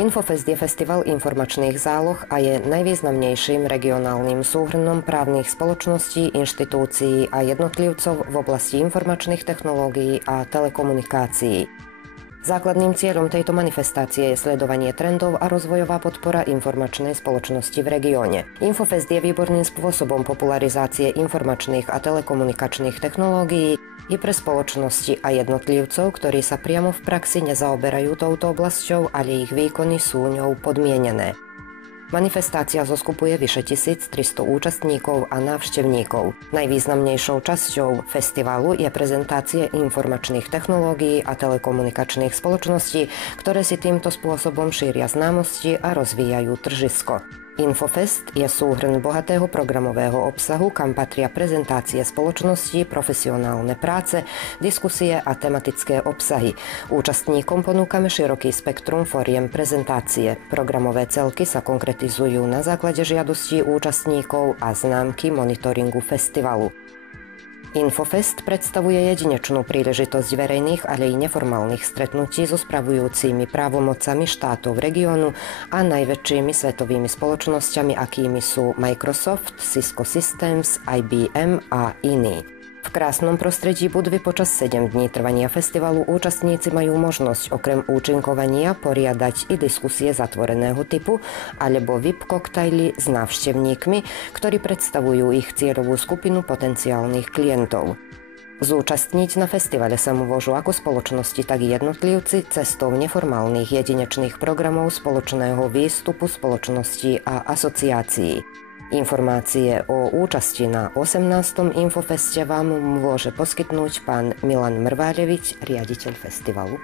Infofest je festival informačných záloh a je najvýznamnejším regionálnym súhrnom právnych spoločností, inštitúcií a jednotlivcov v oblasti informačných technológií a telekomunikácií. Základným cieľom tejto manifestácie je sledovanie trendov a rozvojová podpora informačnej spoločnosti v regióne. Infofest je výborným spôsobom popularizácie informačných a telekomunikačných technológií i pre spoločnosti a jednotlivcov, ktorí sa priamo v praxi nezaoberajú touto oblasťou, ale ich výkony sú ňou podmienené. Manifestácia zoskupuje vyše 1300 účastníkov a návštevníkov. Najvýznamnejšou časťou festivalu je prezentácie informačných technológií a telekomunikačných spoločností, ktoré si týmto spôsobom šíria známosti a rozvíjajú tržisko. Infofest je súhrn bohatého programového obsahu, kam patria prezentácie spoločností, profesionálne práce, diskusie a tematické obsahy. Účastníkom ponúkame široký spektrum foriem prezentácie. Programové celky sa konkretizujú na základe žiadostí účastníkov a známky monitoringu festivalu. Infofest predstavuje jedinečnú príležitosť verejných, ale i neformálnych stretnutí so spravujúcimi právomocami štátov regiónu a najväčšími svetovými spoločnosťami, akými sú Microsoft, Cisco Systems, IBM a iní. V krásnom prostredí Budvy počas 7 dní trvania festivalu účastníci majú možnosť okrem účinkovania poriadať i diskusie zatvoreného typu alebo VIP koktajly s návštevníkmi, ktorí predstavujú ich cieľovú skupinu potenciálnych klientov. Zúčastniť na festivale sa môžu ako spoločnosti, tak i jednotlivci cestou neformálnych jedinečných programov spoločného výstupu spoločností a asociácií. Informácie o účasti na 18. Infofeste vám môže poskytnúť pán Milan Mrváľevič, riaditeľ festivalu.